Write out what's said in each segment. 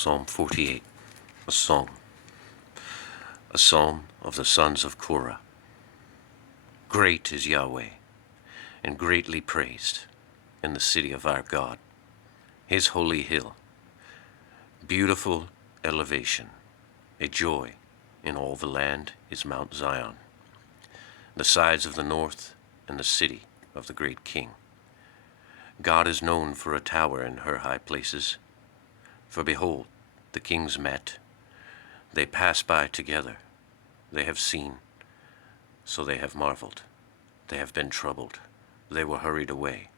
Psalm 48, a song, a psalm of the sons of Korah. Great is Yahweh, and greatly praised in the city of our God, his holy hill. Beautiful elevation, a joy in all the land is Mount Zion, the sides of the north and the city of the great King. God is known for a tower in her high places. For behold, the kings met, they pass by together, they have seen, so they have marveled, they have been troubled, they were hurried away.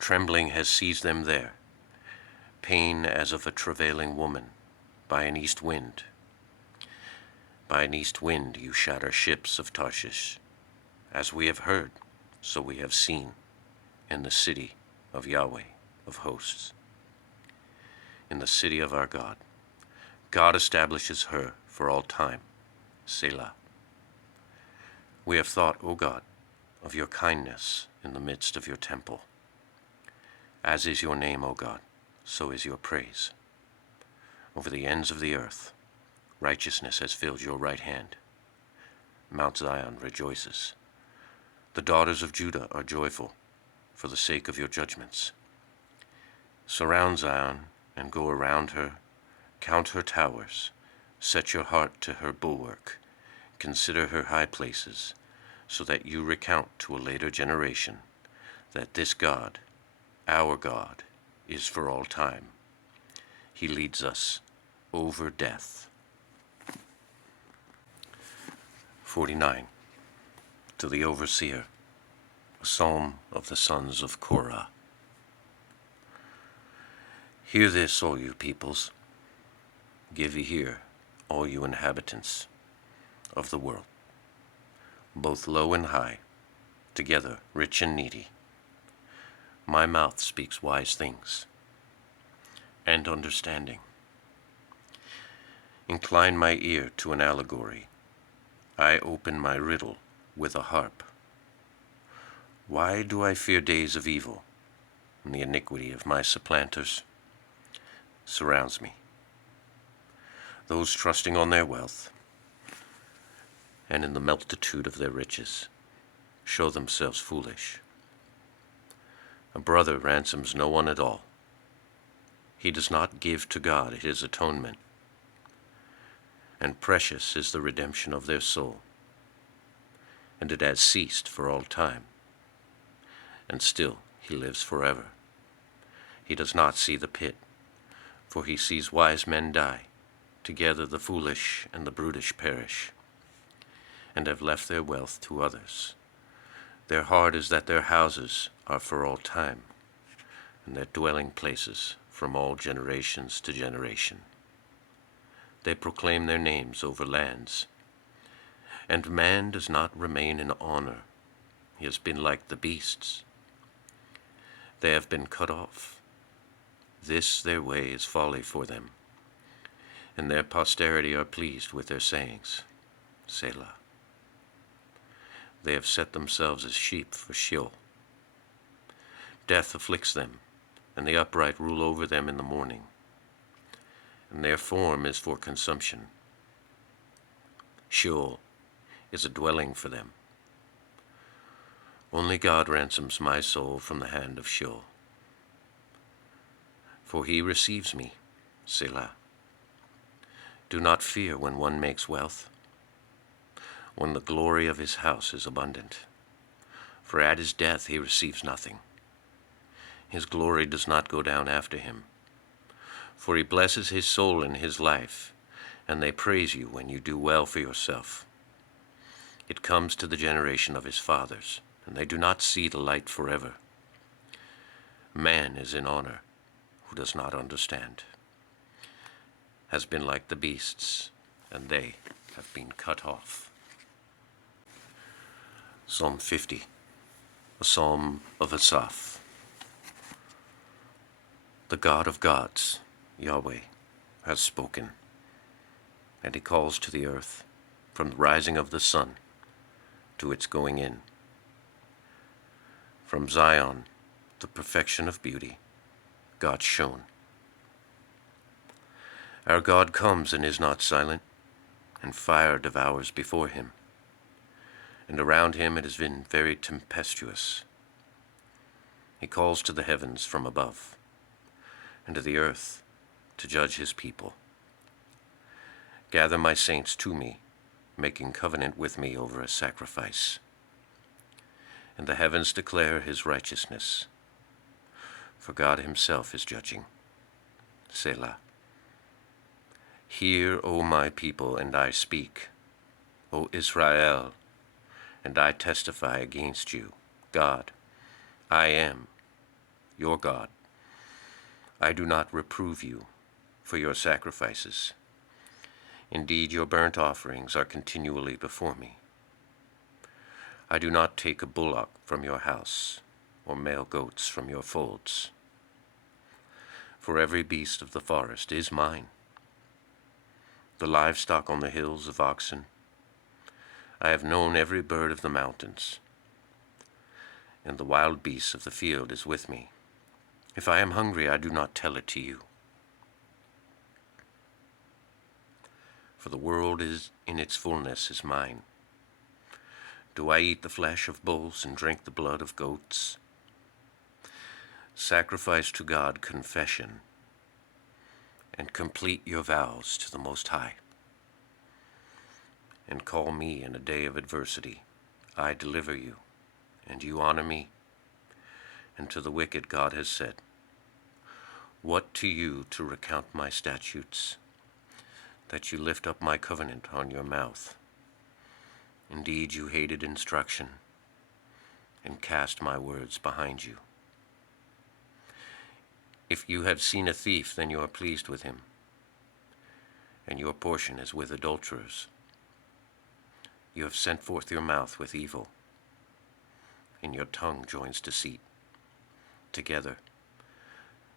Trembling has seized them there, pain as of a travailing woman, by an east wind. By an east wind you shatter ships of Tarshish. As we have heard, so we have seen, in the city of Yahweh of hosts. In the city of our God, God establishes her for all time, Selah. We have thought, O God, of your kindness in the midst of your temple. As is your name, O God, so is your praise. Over the ends of the earth, righteousness has filled your right hand. Mount Zion rejoices. The daughters of Judah are joyful for the sake of your judgments. Surround Zion and go around her, count her towers, set your heart to her bulwark, consider her high places, so that you recount to a later generation that this God, our God, is for all time. He leads us over death. 49. To the Overseer, a psalm of the sons of Korah. Hear this, all you peoples. Give ear, all you inhabitants of the world, both low and high, together rich and needy. My mouth speaks wise things and understanding. Incline my ear to an allegory. I open my riddle with a harp. Why do I fear days of evil, and the iniquity of my supplanters surrounds me? Those trusting on their wealth and in the multitude of their riches show themselves foolish. A brother ransoms no one at all. He does not give to God his atonement, and precious is the redemption of their soul. And it has ceased for all time, and still he lives forever. He does not see the pit, for he sees wise men die. Together the foolish and the brutish perish, and have left their wealth to others. Their heart is that their houses are for all time, and their dwelling places from all generations to generation. They proclaim their names over lands, and man does not remain in honor. He has been like the beasts. They have been cut off. This their way is folly for them, and their posterity are pleased with their sayings. Selah. They have set themselves as sheep for Sheol. Death afflicts them, and the upright rule over them in the morning, and their form is for consumption. Sheol is a dwelling for them. Only God ransoms my soul from the hand of Sheol, for he receives me, Selah. Do not fear when one makes wealth, when the glory of his house is abundant. For at his death he receives nothing. His glory does not go down after him. For he blesses his soul in his life, and they praise you when you do well for yourself. It comes to the generation of his fathers, and they do not see the light forever. Man is in honor who does not understand, has been like the beasts, and they have been cut off. Psalm 50, a psalm of Asaph. The God of gods, Yahweh, has spoken, and he calls to the earth from the rising of the sun to its going in. From Zion, the perfection of beauty, God shone. Our God comes and is not silent, and fire devours before him, and around him it has been very tempestuous. He calls to the heavens from above, and to the earth to judge his people. Gather my saints to me, making covenant with me over a sacrifice. And the heavens declare his righteousness, for God himself is judging. Selah. Hear, O my people, and I speak, O Israel, and I testify against you. God, I am your God. I do not reprove you for your sacrifices. Indeed, your burnt offerings are continually before me. I do not take a bullock from your house, or male goats from your folds. For every beast of the forest is mine, the livestock on the hills of oxen. I have known every bird of the mountains, and the wild beasts of the field is with me. If I am hungry, I do not tell it to you. For the world is in its fullness is mine. Do I eat the flesh of bulls and drink the blood of goats? Sacrifice to God confession, and complete your vows to the Most High. And call me in a day of adversity. I deliver you, and you honor me. And to the wicked God has said, what to you to recount my statutes, that you lift up my covenant on your mouth? Indeed, you hated instruction, and cast my words behind you. If you have seen a thief, then you are pleased with him, and your portion is with adulterers. You have sent forth your mouth with evil, and your tongue joins deceit. Together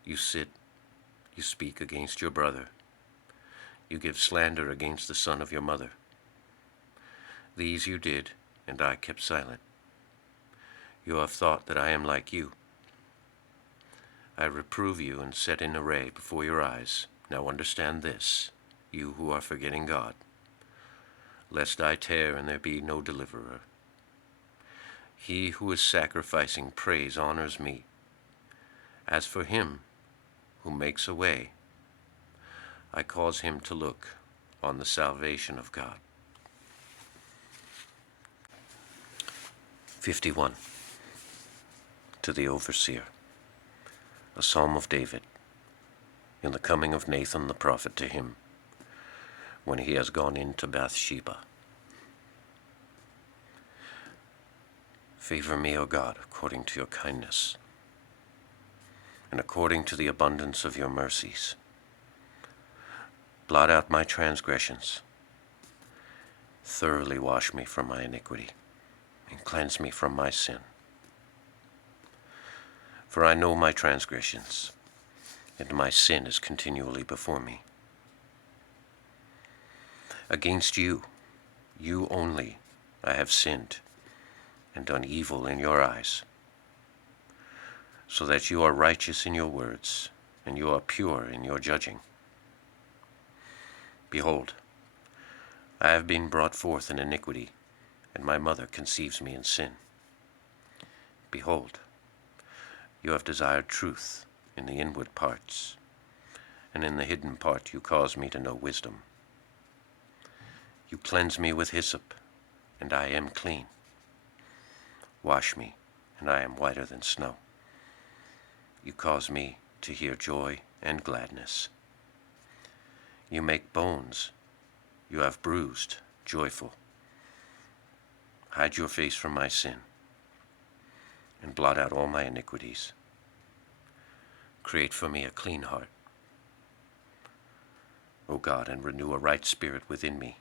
you speak against your brother. You give slander against the son of your mother. These you did, and I kept silent. You have thought that I am like you. I reprove you and set in array before your eyes. Now understand this, you who are forgetting God, lest I tear and there be no deliverer. He who is sacrificing praise honors me. As for him who makes a way, I cause him to look on the salvation of God. 51. To the overseer. A psalm of David, in the coming of Nathan the prophet to him, when he has gone into Bathsheba. Favor me, O God, according to your kindness, and according to the abundance of your mercies. Blot out my transgressions. Thoroughly wash me from my iniquity, and cleanse me from my sin. For I know my transgressions, and my sin is continually before me. Against you, you only, I have sinned, and done evil in your eyes, so that you are righteous in your words, and you are pure in your judging. Behold, I have been brought forth in iniquity, and my mother conceives me in sin. Behold, you have desired truth in the inward parts, and in the hidden part you cause me to know wisdom. You cleanse me with hyssop, and I am clean. Wash me, and I am whiter than snow. You cause me to hear joy and gladness. You make bones you have bruised joyful. Hide your face from my sin, and blot out all my iniquities. Create for me a clean heart, O God, and renew a right spirit within me.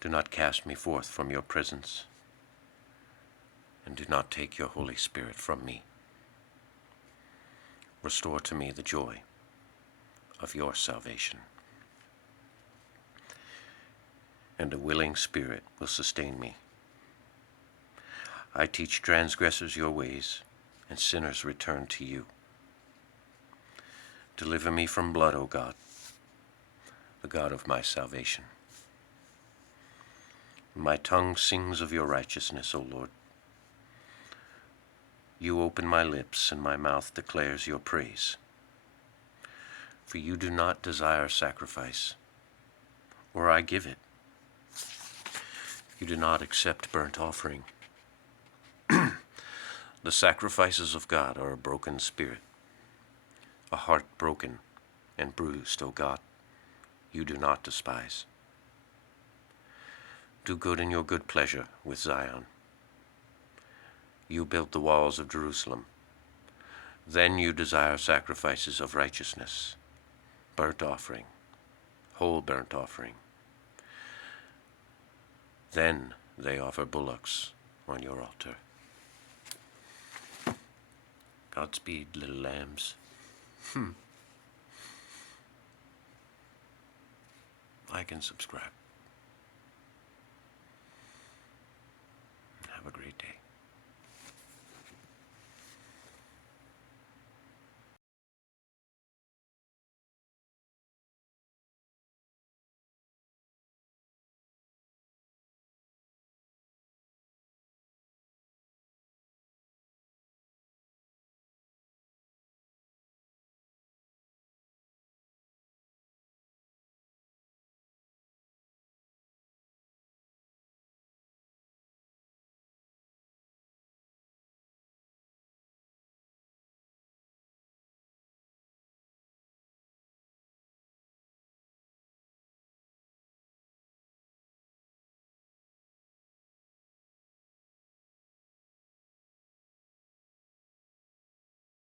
Do not cast me forth from your presence, and do not take your Holy Spirit from me. Restore to me the joy of your salvation, and a willing spirit will sustain me. I teach transgressors your ways, and sinners return to you. Deliver me from blood, O God, the God of my salvation. My tongue sings of your righteousness, O Lord. You open my lips, and my mouth declares your praise. For you do not desire sacrifice, or I give it. You do not accept burnt offering. The sacrifices of God are a broken spirit, a heart broken and bruised, O God, you do not despise. Do good in your good pleasure with Zion. You built the walls of Jerusalem. Then you desire sacrifices of righteousness, burnt offering, whole burnt offering. Then they offer bullocks on your altar. Godspeed, little lambs. Like and subscribe. Have a great day.